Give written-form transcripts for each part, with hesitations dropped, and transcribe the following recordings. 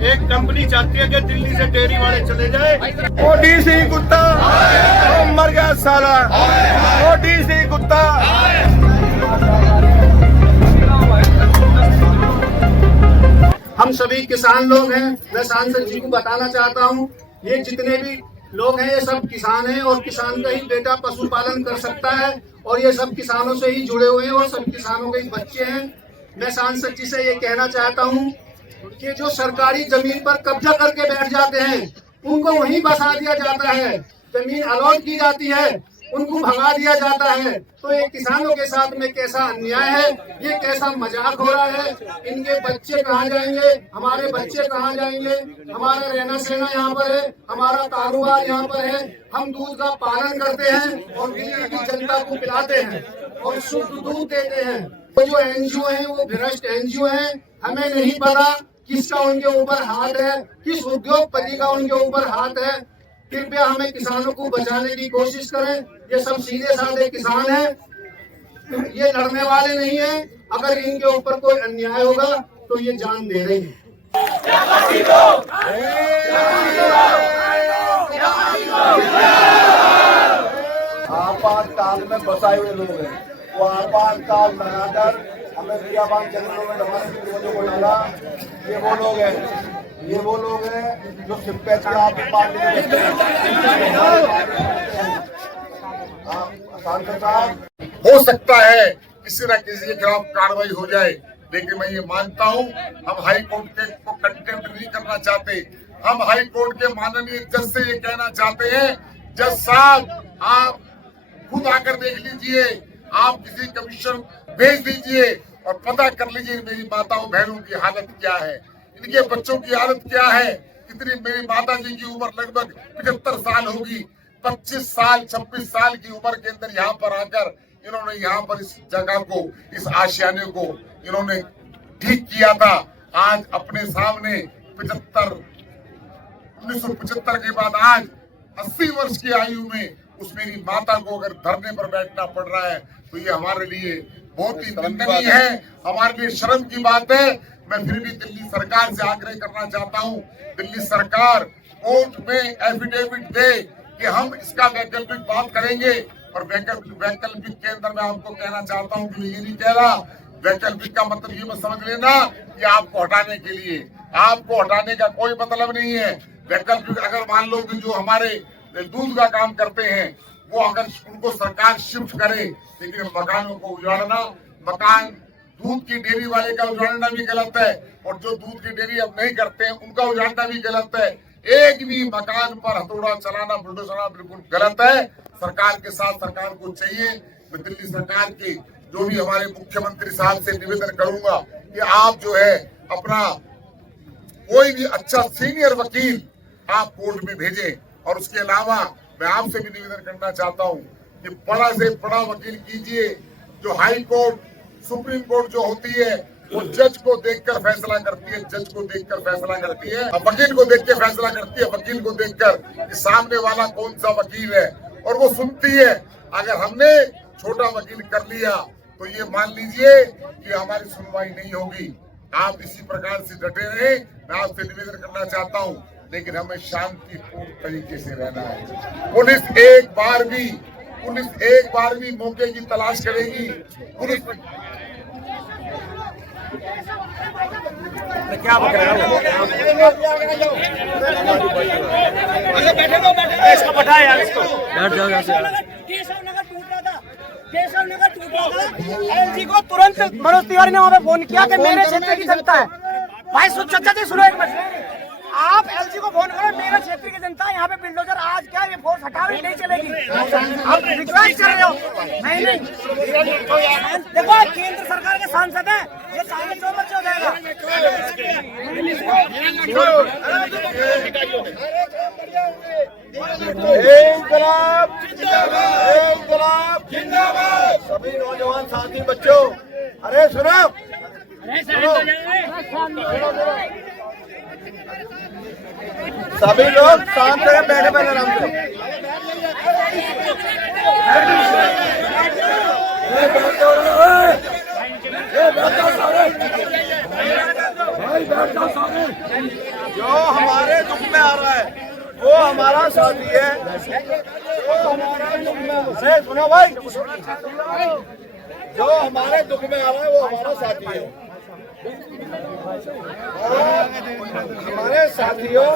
एक कंपनी चाहती है कि दिल्ली से डेयरी वाले चले जाए। ओडीसी कुत्ता मर गया साला, ओडीसी कुत्ता। हम सभी किसान लोग हैं। मैं सांसद जी को बताना चाहता हूँ, ये जितने भी लोग हैं ये सब किसान हैं और किसान का ही बेटा पशुपालन कर सकता है और ये सब किसानों से ही जुड़े हुए हैं और सब किसानों के ही बच्चे हैं। मैं सांसद जी से ये कहना चाहता हूँ कि जो सरकारी जमीन पर कब्जा करके बैठ जाते हैं उनको वहीं बसा दिया जाता है, जमीन अलॉट की जाती है उनको भगा दिया जाता है। तो ये किसानों के साथ में कैसा अन्याय है, ये कैसा मजाक हो रहा है। इनके बच्चे कहाँ जाएंगे, हमारे बच्चे कहाँ जाएंगे। हमारा रहना सहना यहाँ पर है, हमारा कारोबार यहाँ पर है, हम दूध का पालन करते हैं और दिल्ली की जनता को पिलाते हैं और शुद्ध दूध देते हैं। तो जो एनजीओ है वो भ्रष्ट एनजीओ है। हमें नहीं पता किसका उनके ऊपर हाथ है, किस उद्योगपति का उनके ऊपर हाथ है। कृपया हमें किसानों को बचाने की कोशिश करें। ये सब सीधे साधे किसान हैं, ये लड़ने वाले नहीं हैं। अगर इनके ऊपर कोई अन्याय होगा तो ये जान दे रही है। आपातकाल में बसाए हुए लोग हैं, वो आपातकाल बनाकर हमें बियाबान जंगलों में डमाने को डाला। ये वो लोग हैं जो सिंपैथी आप पार्टी हो सकता है किसी न किसी के खिलाफ कार्रवाई हो जाए, लेकिन मैं ये मानता हूँ हम हाई कोर्ट के को कंटेम्प्ट नहीं करना चाहते। हम हाई कोर्ट के माननीय जज से ये कहना चाहते हैं, जज साहब आप खुद आकर देख लीजिए, आप किसी कमीशन भेज दीजिए और पता कर लीजिए मेरी माताओं बहनों की हालत क्या है, इनके बच्चों की हालत क्या है। कितनी मेरी माता जी की उम्र लगभग 75 साल होगी, 25 साल 26 साल की उम्र के अंदर यहाँ पर आकर इन्होंने यहाँ पर इस जगह को, इस आशियाने को इन्होंने ठीक किया था। आज अपने सामने 1975 के बाद आज 80 वर्ष की आयु में उस मेरी माता को अगर धरने पर बैठना पड़ रहा है तो ये हमारे लिए बहुत ही निंदनीय है, हमारे लिए शर्म की बात है। मैं फिर भी दिल्ली सरकार से आग्रह करना चाहता हूँ, दिल्ली सरकार कोर्ट में एफिडेविट दे कि हम इसका वैकल्पिक बात करेंगे। और वैकल्पिक के अंदर मैं आपको कहना चाहता हूँ कि ये नहीं कह रहा, वैकल्पिक का मतलब ये मत समझ लेना कि आपको हटाने के लिए, आपको हटाने का कोई मतलब नहीं है। वैकल्पिक अगर मान लो कि जो हमारे दूध का काम करते हैं वो अगर उनको सरकार शिफ्ट करे, लेकिन मकानों को उजाड़ना, मकान दूध की डेयरी वाले का उजाड़ना भी गलत है और जो दूध की डेयरी अब नहीं करते हैं उनका उजाड़ना भी गलत है। एक भी मकान पर हथौड़ा चलाना, बुलडोजर चलाना बिल्कुल गलत है। सरकार के साथ सरकार को चाहिए, मैं दिल्ली सरकार के जो भी हमारे मुख्यमंत्री साहब से निवेदन करूंगा कि आप जो है अपना कोई भी अच्छा सीनियर वकील आप कोर्ट में भेजें। और उसके अलावा मैं आपसे भी निवेदन करना चाहता हूं कि बड़ा से बड़ा वकील कीजिए। जो हाई कोर्ट, सुप्रीम कोर्ट जो होती है वो जज को देखकर फैसला करती है, जज को देखकर फैसला करती है, वकील को देख के फैसला करती है, वकील को देखकर कि सामने वाला कौन सा वकील है और वो सुनती है। अगर हमने छोटा वकील कर लिया तो ये मान लीजिए कि हमारी सुनवाई नहीं होगी। आप इसी प्रकार से डटे रहे, मैं आपसे निवेदन करना चाहता हूँ, लेकिन हमें शांतिपूर्ण तरीके से रहना है। पुलिस एक बार भी मौके की तलाश करेगी। पुलिस क्या बक रहा है इसको बैठा यार, इसको बैठ जाओ यहाँ से। केशव नगर टूट रहा था, एलजी को तुरंत मनोज तिवारी ने वहाँ पे फोन किया कि मेरे क्षेत्र की जनता है। भाई चाचा जी सुनो एक मिनट, आप एलजी को फोन करो, मेरे क्षेत्र की जनता यहाँ पे बिल्डोजर आज क्या ये फोर्स हटा रही नहीं चलेगी। आप रिक्वेस्ट कर रहे हो? नहीं देखो केंद्र सरकार के सांसद हैं, ये चाहे जो मर्जी हो जाएगा। सभी नौजवान साथी बच्चों, अरे सुनो, सभी लोग शांत रहे, बैठे बैठे आराम से। जो हमारे दुख में आ रहा है वो हमारा साथी है। सुनो भाई, जो हमारे दुख में आ रहा है वो हमारा साथी है। हमारे साथियों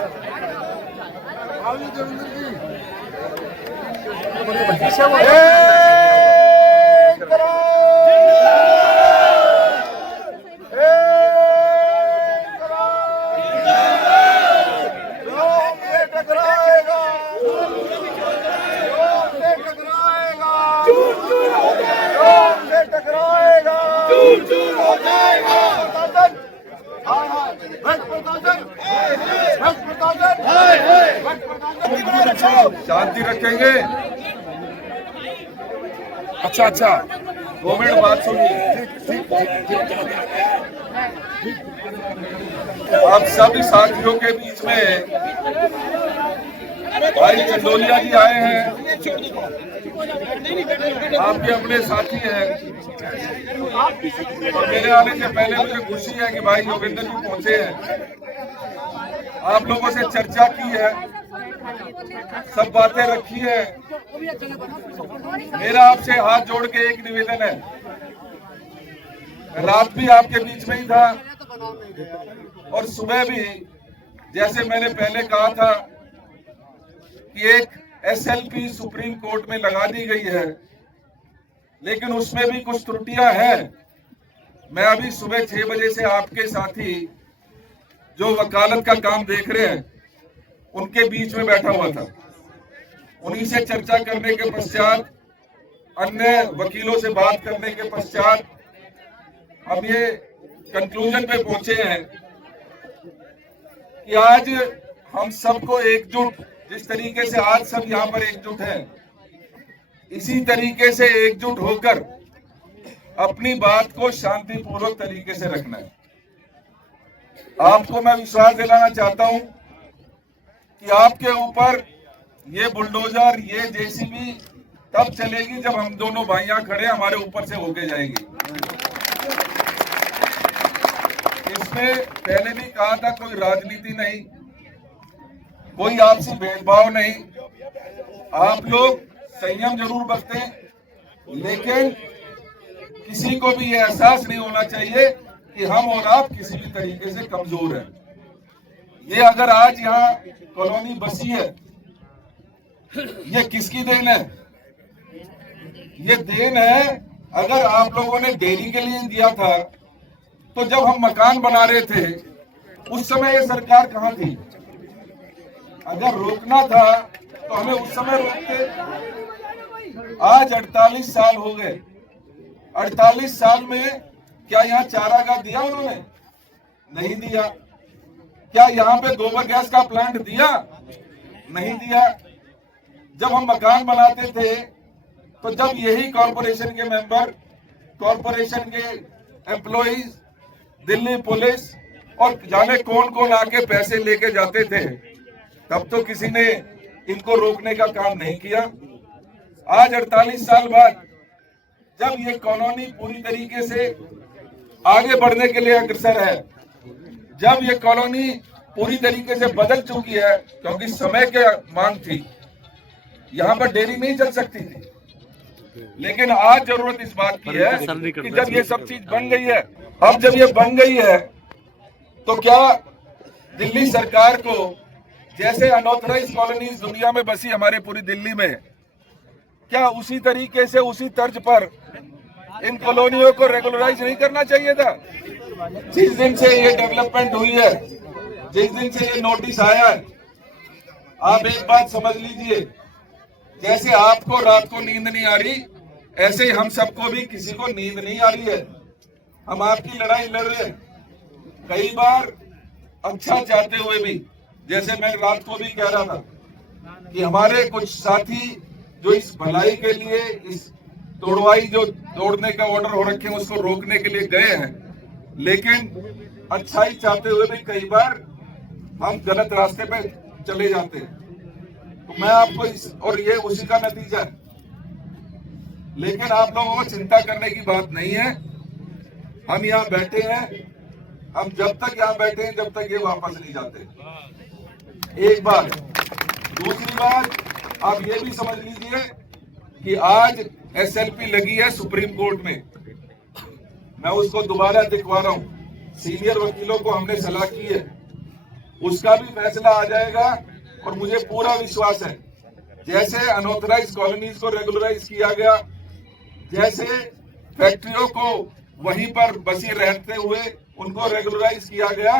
शांति रखेंगे। अच्छा 2 मिनट बात सुनिए। आप सभी साथियों के बीच में भाई चंदोलिया जी आए हैं, आपके अपने साथी हैं। और मेरे आने से पहले मुझे खुशी है कि भाई योगेंद्र जी पहुंचे हैं, आप लोगों से चर्चा की है, सब बातें रखी है। मेरा आपसे हाथ जोड़ के एक निवेदन है, रात भी आपके बीच में ही था और सुबह भी, जैसे मैंने पहले कहा था कि एक SLP सुप्रीम कोर्ट में लगा दी गई है, लेकिन उसमें भी कुछ त्रुटियां हैं। मैं अभी सुबह 6 बजे से आपके साथी जो वकालत का काम देख रहे हैं उनके बीच में बैठा हुआ था। उन्हीं से चर्चा करने के पश्चात, अन्य वकीलों से बात करने के पश्चात हम ये कंक्लूजन पे पहुंचे हैं कि आज हम सबको एकजुट, जिस तरीके से आज सब यहाँ पर एकजुट हैं, इसी तरीके से एकजुट होकर अपनी बात को शांतिपूर्वक तरीके से रखना है। आपको मैं विश्वास दिलाना चाहता हूं कि आपके ऊपर ये बुलडोजर, ये JCB तब चलेगी जब हम दोनों भाइयां खड़े हमारे ऊपर से होके जाएंगी। इसमें पहले भी कहा था, कोई राजनीति नहीं, कोई आपसी भेदभाव नहीं। आप लोग संयम जरूर बरतें, लेकिन किसी को भी ये एहसास नहीं होना चाहिए कि हम और आप किसी भी तरीके से कमजोर हैं। ये अगर आज यहाँ कॉलोनी बसी है, ये किसकी देन है? ये देन है, अगर आप लोगों ने डेयरी के लिए दिया था तो जब हम मकान बना रहे थे उस समय ये सरकार कहाँ थी? अगर रोकना था तो हमें उस समय रोकते। आज 48 साल हो गए, 48 साल में क्या यहाँ चारागाह दिया उन्होंने? नहीं दिया। क्या यहाँ पे गोबर गैस का प्लांट दिया? नहीं दिया। जब हम मकान बनाते थे तो जब यही कॉरपोरेशन के मेंबर, कॉरपोरेशन के एम्प्लॉइज, दिल्ली पुलिस और जाने कौन कौन आके पैसे लेके जाते थे, तब तो किसी ने इनको रोकने का काम नहीं किया। आज 48 साल बाद जब ये कॉलोनी पूरी तरीके से आगे बढ़ने के लिए अग्रसर है, जब ये कॉलोनी पूरी तरीके से बदल चुकी है, क्योंकि समय की मांग थी, यहाँ पर डेयरी नहीं चल सकती थी, लेकिन आज जरूरत इस बात की है कि जब ये सब चीज बन गई है, अब जब ये बन गई है तो क्या दिल्ली सरकार को, जैसे अनऑथराइज्ड कॉलोनीज दुनिया में बसी हमारे पूरी दिल्ली में, क्या उसी तरीके से, उसी तर्ज पर इन कॉलोनियों को रेगुलराइज नहीं करना चाहिए था? जिस दिन से ये डेवलपमेंट हुई है, जिस दिन से ये नोटिस आया है, आप एक बात समझ लीजिए, जैसे आपको रात को नींद नहीं आ रही, ऐसे ही हम सबको भी किसी को नींद नहीं आ रही है। हम आपकी लड़ाई लड़ रहे हैं, कई बार अच्छा चाहते हुए भी, जैसे मैं रात को भी कह रहा था कि हमारे कुछ साथी जो इस भलाई के लिए, इस तोड़वाई जो तोड़ने का ऑर्डर हो रखे हैं उसको रोकने के लिए गए हैं, लेकिन अच्छाई चाहते हुए भी कई बार हम गलत रास्ते पे चले जाते हैं। तो मैं आपको और ये उसी का नतीजा है। लेकिन आप लोगों को चिंता करने की बात नहीं है। हम यहाँ बैठे हैं, हम जब तक यहाँ बैठे हैं जब तक ये वापस नहीं जाते। एक बात। दूसरी बात, आप ये भी समझ लीजिए कि आज SLP लगी है सुप्रीम कोर्ट में। मैं उसको दोबारा दिखवा रहा हूं। सीनियर वकीलों को हमने सलाह की है, उसका भी फैसला आ जाएगा। और मुझे पूरा विश्वास है, जैसे अनऑथराइज कॉलोनीज को रेगुलराइज किया गया, जैसे फैक्ट्रियों को वहीं पर बसी रहते हुए उनको रेगुलराइज किया गया,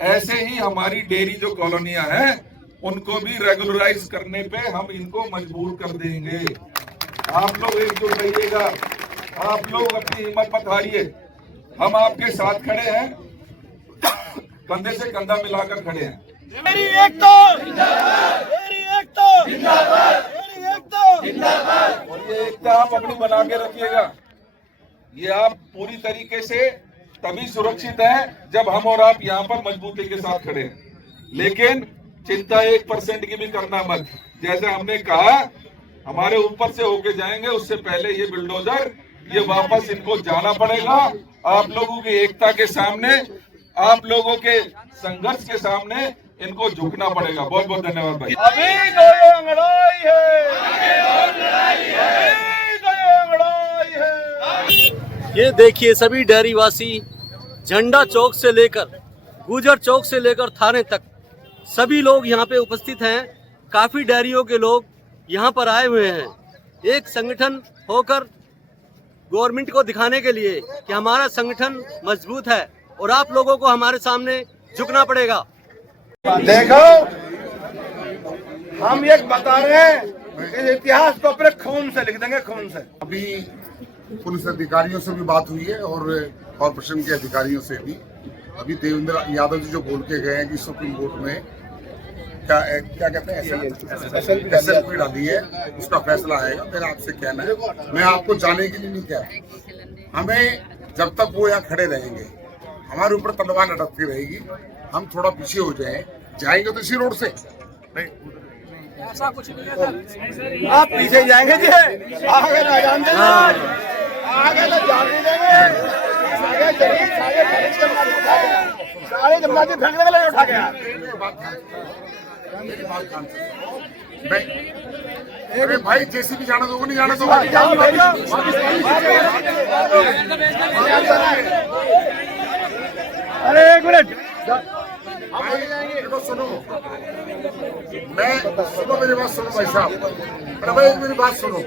ऐसे ही हमारी डेयरी जो कॉलोनियां हैं उनको भी रेगुलराइज करने पे हम इनको मजबूर कर देंगे। आप लोग एकजुट रहिएगा, आप लोग अपनी हिम्मत मत हारिए। हम आपके साथ खड़े हैं, कंधे से कंधा मिलाकर खड़े हैं। मेरी एकता, मेरी एकता, मेरी एकता। और ये एकता आप अपनी बना के रखिएगा। ये आप पूरी तरीके से तभी सुरक्षित है जब हम और आप यहाँ पर मजबूती के साथ खड़े हैं। लेकिन चिंता 1% की भी करना मत। जैसे हमने कहा, हमारे ऊपर से होके जाएंगे, उससे पहले ये बिल्डोजर ये वापस इनको जाना पड़ेगा। आप लोगों की एकता के सामने, आप लोगों के संघर्ष के सामने इनको झुकना पड़ेगा। बहुत बहुत धन्यवाद भाई। अभी तो ये लड़ाई है, अभी तो ये लड़ाई है। ये देखिए, सभी डेयरीवासी झंडा चौक से लेकर गुजर चौक से लेकर थाने तक सभी लोग यहाँ पे उपस्थित हैं। काफी डेयरियों के लोग यहाँ पर आए हुए हैं, एक संगठन होकर गवर्नमेंट को दिखाने के लिए कि हमारा संगठन मजबूत है और आप लोगों को हमारे सामने झुकना पड़ेगा। देखो, हम ये बता रहे हैं, इस इतिहास को अपने खून से लिख देंगे, खून से। अभी पुलिस अधिकारियों से भी बात हुई है और कॉर्पोरेशन के अधिकारियों से भी। अभी देवेंद्र यादव जी जो बोल के गए हैं कि सुप्रीम कोर्ट में क्या कहते हैं SLP डाली है, उसका फैसला आएगा। मेरा आपसे कहना है, मैं आपको जाने के लिए नहीं कह रहा, हमें जब तक वो यहाँ खड़े रहेंगे, हमारे ऊपर तलवार लटकती रहेगी, हम थोड़ा पीछे हो जाएंगे तो इसी रोड से ऐसा कुछ नहीं है। आप पीछे जाएंगे जी, आगे ना जान देंगे, आगे तो जान नहीं देंगे। सारे जमनाती फेंकने के लिए उठा गया। अरे भाई, JCB जाना दोगे नहीं जाना दोगे? अरे एक मिनट, देखो सुनो, मेरी बात सुनो भाई साहब। अरे भाई मेरी बात सुनो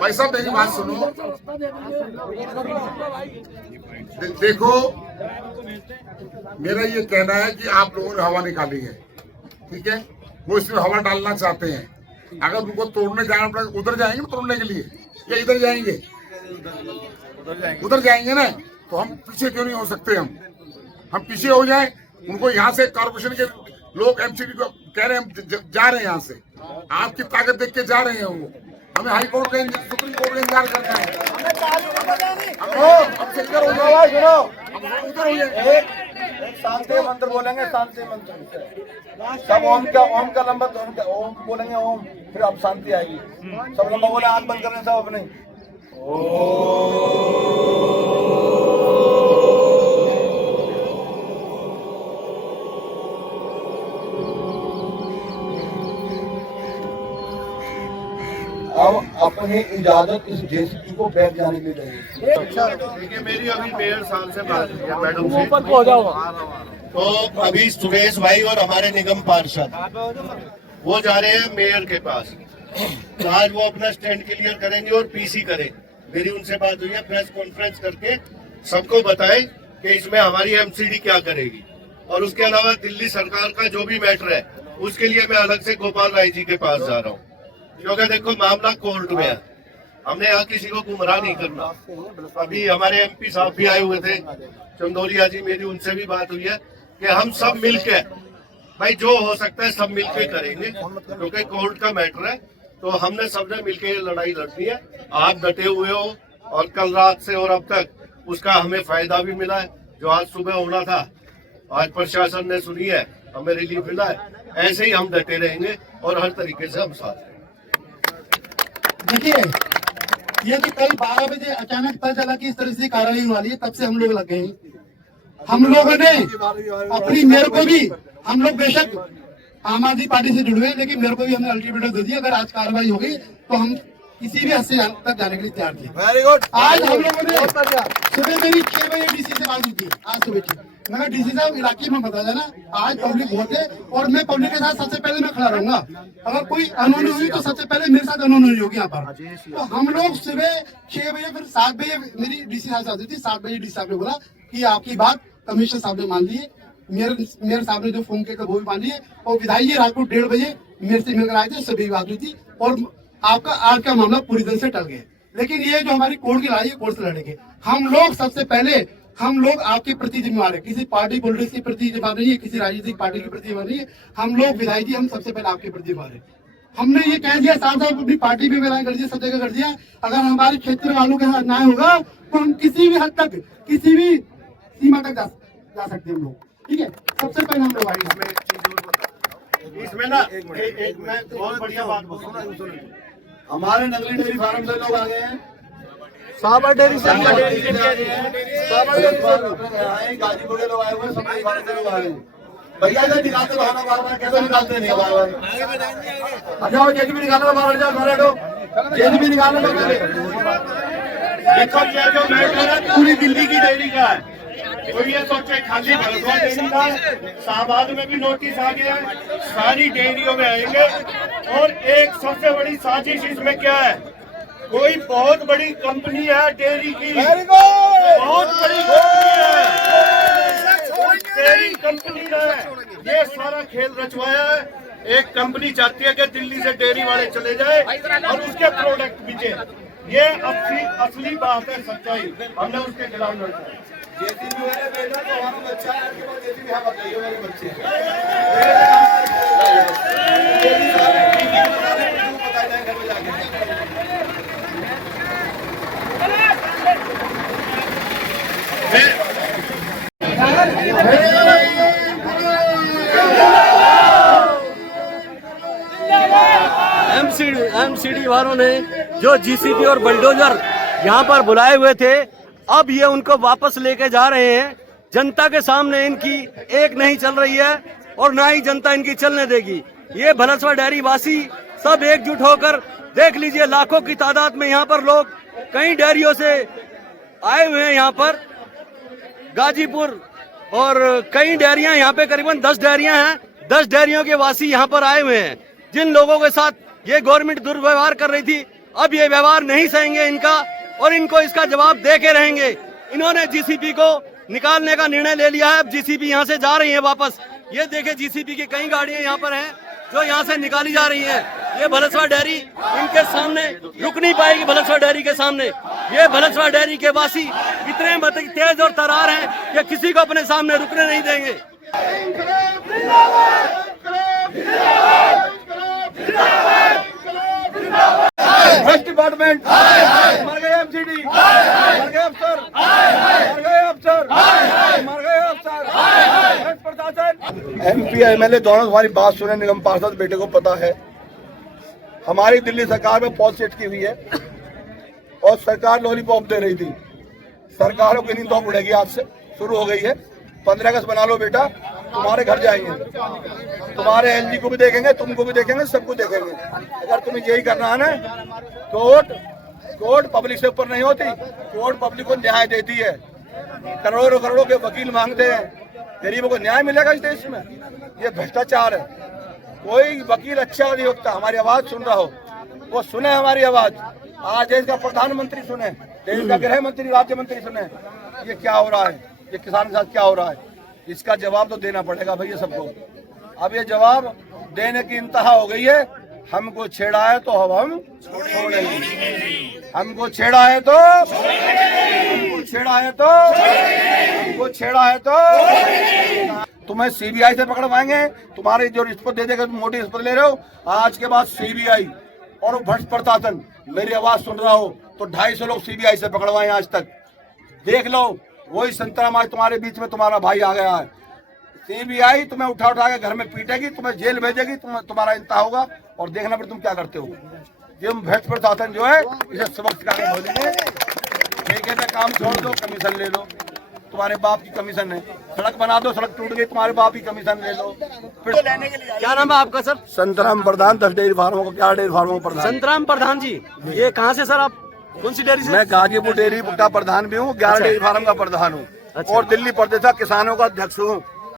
भाई साहब, मेरी बात सुनो। देखो, मेरा ये कहना है कि आप लोगों ने हवा निकाली है, ठीक है, वो इसमें हवा डालना चाहते हैं। अगर उनको तोड़ने जाना पड़े, उधर जाएंगे ना तोड़ने के लिए, या इधर जाएंगे? उधर जाएंगे ना, तो हम पीछे क्यों नहीं हो सकते? हम पीछे हो जाएं, उनको यहाँ से कॉर्पोरेशन के लोग MCD को कह रहे हैं जा रहे हैं यहाँ से, आपकी ताकत देख के जा रहे हैं वो। हमें हाई कोर्ट का, सुप्रीम कोर्ट का इंतजार करना है। उधर हो जाए, एक शांति मंत्र बोलेंगे, शांति मंत्र सब ओम का लंबा, ओम बोलेंगे, ओम, फिर अब शांति आएगी। सब लंबा बोले, आंख बंद करने सब अपने। अब अपनी इजाजत इस JCB को बैठ जाने के लिए देंगे। देखिए, मेरी अभी 1.5 साल से बात हुई है मैडम से। ऊपर हो जाओ। तो अभी सुरेश भाई और हमारे निगम पार्षद वो जा रहे हैं मेयर के पास, तो आज वो अपना स्टैंड क्लियर करेंगे और PC करें। मेरी उनसे बात हुई है, प्रेस कॉन्फ्रेंस करके सबको बताएं कि इसमें हमारी MCD क्या करेगी। और उसके अलावा दिल्ली सरकार का जो भी मैटर है, उसके लिए मैं अलग से गोपाल राय जी के पास जा रहा हूँ, क्योंकि देखो मामला कोर्ट में है, हमने यहाँ किसी को गुमराह नहीं करना। अभी हमारे MP साहब भी आए हुए थे, चंदोलिया जी, मेरी उनसे भी बात हुई है कि हम सब मिलके, भाई जो हो सकता है सब मिलके करेंगे, क्योंकि कोर्ट का मैटर है। तो हमने सबने मिलके ये लड़ाई लड़नी है। आप डटे हुए हो, और कल रात से और अब तक उसका हमें फायदा भी मिला है। जो आज सुबह होना था, आज प्रशासन ने सुनी है, हमें रिलीफ मिला है। ऐसे ही हम डटे रहेंगे और हर तरीके से हम साथ रहेंगे। देखिए, ये तो कल 12 बजे अचानक पता चला कि इस तरह से कार्रवाई होने वाली है, तब से हम लोग लग गए। हम लोगों ने अपनी मेयर को भी, हम लोग बेशक आम आदमी पार्टी से जुड़े हैं, लेकिन मेरे को भी हमने अल्टीमेटम दे दिया, अगर आज कार्रवाई हो गई तो हम किसी भी हद से तक जाने के लिए तैयार थे। Very good. आज हम लोगों ने सुबह मेरी 6 बजे डीसी से बात हुई थी, आज सुबह की। मैं डीसी साहब इलाके में बता देना, आज पब्लिक बहुत है और मैं पब्लिक के साथ सबसे पहले मैं खड़ा रहूंगा। अगर कोई अनहोनी हुई तो सबसे पहले मेरे साथ अनहोनी होगी यहाँ पर। तो हम लोग सुबह 6 बजे, फिर 7 बजे मेरी डीसी साहब से आती थी, 7 बजे डीसी साहब ने बोला कि आपकी बात कमिश्नर साहब ने मान ली है, मेयर साहब ने जो फोन किया वो भी मान लिए, और विधायक जी रात को 1:30 बजे मेरे से मिलकर आए थे, सभी बात हुई थी और आपका आज का मामला पूरी तरह से टल गया। लेकिन ये जो हमारी कोर्ट की लड़ाई है, कोर्ट से लड़ेंगे हम लोग। सबसे पहले हम लोग आपके प्रति जिम्मेवार है, किसी पार्टी पॉलिटिक्स के प्रति जिम्मेवार नहीं है, किसी राजनीतिक पार्टी के प्रति जिम्मेवार नहीं है। हम लोग विधायक जी, हम सबसे पहले आपके प्रति जिम्मेवार है। हमने ये कह दिया, साथ साथ अपनी पार्टी में ऐलान कर दिया, सब जगह कर दिया, अगर हमारे क्षेत्र वालों के साथ न्याय होगा तो हम किसी भी हद तक, किसी भी सीमा तक जा सकते हैं हम लोग। ठीक है, सबसे पहले हम लोग आएंगे इसमें ना एक मैं बहुत बढ़िया बात बोलूंगा। हमारे नगली डेयरी फार्म से लोग आ गए हैं, साबर डेयरी से गाजीपुर के लोग आए हुए हैं, सब फार्म से लोग आ गए हैं। भैया इधर निकालते बहाना बार-बार, कैसे निकालते नहीं बार-बार? अच्छा जेसीबी निकालना बार-बार, जाओ सारे लोग जेसीबी निकालने लगे। देखो ये जो मैटर है पूरी दिल्ली की डेयरी का है, और ये सोचे खाली भरतवा डेयरी का, शाहबाद में भी नोटिस आ गया, सारी डेयरियों में आएंगे। और एक सबसे बड़ी साजिश इसमें क्या है, कोई बहुत बड़ी कंपनी है डेयरी की, बहुत बड़ी कंपनी है, डेयरी कंपनी ने ये सारा खेल रचवाया है। एक कंपनी चाहती है कि दिल्ली से डेयरी वाले चले जाए और उसके प्रोडक्ट बिके। ये असली बात है, सच्चाई। हमने उसके खिलाफ लड़ना है। जेसीबी वाले बेटा तो हमारा बच्चा है, आपके पास जेसीबी है, बताइए मेरे बच्चे बताया जाए घर में जाके। एमसीडी वालों ने जो जीसीबी और बुलडोजर यहाँ पर बुलाए हुए थे, अब ये उनको वापस लेके जा रहे हैं। जनता के सामने इनकी एक नहीं चल रही है और ना ही जनता इनकी चलने देगी। ये भलसवा डेयरी वासी सब एकजुट होकर देख लीजिए, लाखों की तादाद में यहाँ पर लोग कई डेयरियों से आए हुए हैं। यहाँ पर गाजीपुर और कई डेयरियां, यहाँ पे करीबन 10 डेयरियां हैं। 10 डेयरियों के वासी यहाँ पर आए हुए हैं। जिन लोगों के साथ ये गवर्नमेंट दुर्व्यवहार कर रही थी, अब ये व्यवहार नहीं सहेंगे इनका और इनको इसका जवाब दे के रहेंगे। इन्होंने जीसीबी को निकालने का निर्णय ले लिया है। अब जीसीबी यहाँ से जा रही है वापस। ये देखे जीसीबी की कई गाड़ियां यहाँ पर हैं जो यहाँ से निकाली जा रही हैं। ये भलसवा डेयरी इनके सामने रुक नहीं पाएगी। भलसवा डेयरी के सामने ये भलसवा डेयरी के वासी इतने तेज और तरार हैं कि किसी को अपने सामने रुकने नहीं देंगे। डिपार्टमेंट मर गए, एमसीडी मर गए, अफसर मर गए, अफसर मर गए, अफसर प्रशासन, एमपी एमएलए दोनों हमारी बात सुने। निगम पार्षद बेटे को पता है हमारी दिल्ली सरकार में पॉलिसी सेट की हुई है और सरकार लॉलीपॉप दे रही थी। सरकारों की नींद तो उड़ेगी, आज से शुरू हो गई है। 15 अगस्त बना लो बेटा, तुम्हारे घर जाएंगे, तुम्हारे एलजी को भी देखेंगे, तुमको भी देखेंगे, सबको देखेंगे। अगर तुम्हें यही करना है ना, कोर्ट पब्लिक से ऊपर नहीं होती, कोर्ट पब्लिक को न्याय देती है। करोड़ों करोड़ों के वकील मांगते हैं, गरीबों को न्याय मिलेगा इस देश में? ये भ्रष्टाचार है। कोई वकील अच्छा नहीं होता। हमारी आवाज सुन रहा हो, वो सुने हमारी आवाज। आज देश का प्रधानमंत्री सुने, देश का गृह मंत्री, राज्य मंत्री सुने। ये क्या हो रहा है, ये किसान के साथ क्या हो रहा है, इसका जवाब तो देना पड़ेगा भैया सबको। अब ये जवाब देने की इंतहा हो गई है। हमको छेड़ा है तो अब हम छोड़ेंगे। हमको छेड़ा है तो हमको छेड़ा है तो हमको छेड़ा है तो तुम्हें सीबीआई से पकड़वाएंगे। तुम्हारे जो रिश्वत दे देगा, तुम मोटी रिश्वत ले रहे हो, आज के बाद सीबीआई और भ्रष्ट प्रशासन मेरी आवाज सुन रहा हो तो 250 लोग सीबीआई से पकड़वाए आज तक। देख लो, वही संतराम आज तुम्हारे बीच में तुम्हारा भाई आ गया है। सीबीआई तुम्हें उठा उठा के घर में पीटेगी, तुम्हें जेल भेजेगी, तुम्हारा इंतहा होगा और देखना फिर तुम क्या करते हो। कि हम भ्रष्ट प्रशासन जो है इसे सबक सिखाने बोलेंगे। ठेके पे काम छोड़ दो, कमीशन ले लो, तुम्हारे बाप की कमीशन है। सड़क बना दो, सड़क टूट गई, तुम्हारे बाप की कमीशन ले लो। फिर क्या नाम है आपका सर? संतराम प्रधान, 10 डेयरी फार्मों को, 11 डेयरी फार्मों का प्रधान। संतराम प्रधान जी, ये कहाँ से सर आप? कौन सी डेयरी से? मैं गाजीपुर डेयरी का प्रधान भी हूँ, 11 डेयरी फार्म का प्रधान हूँ और दिल्ली प्रदेश का किसानों का अध्यक्ष हूँ।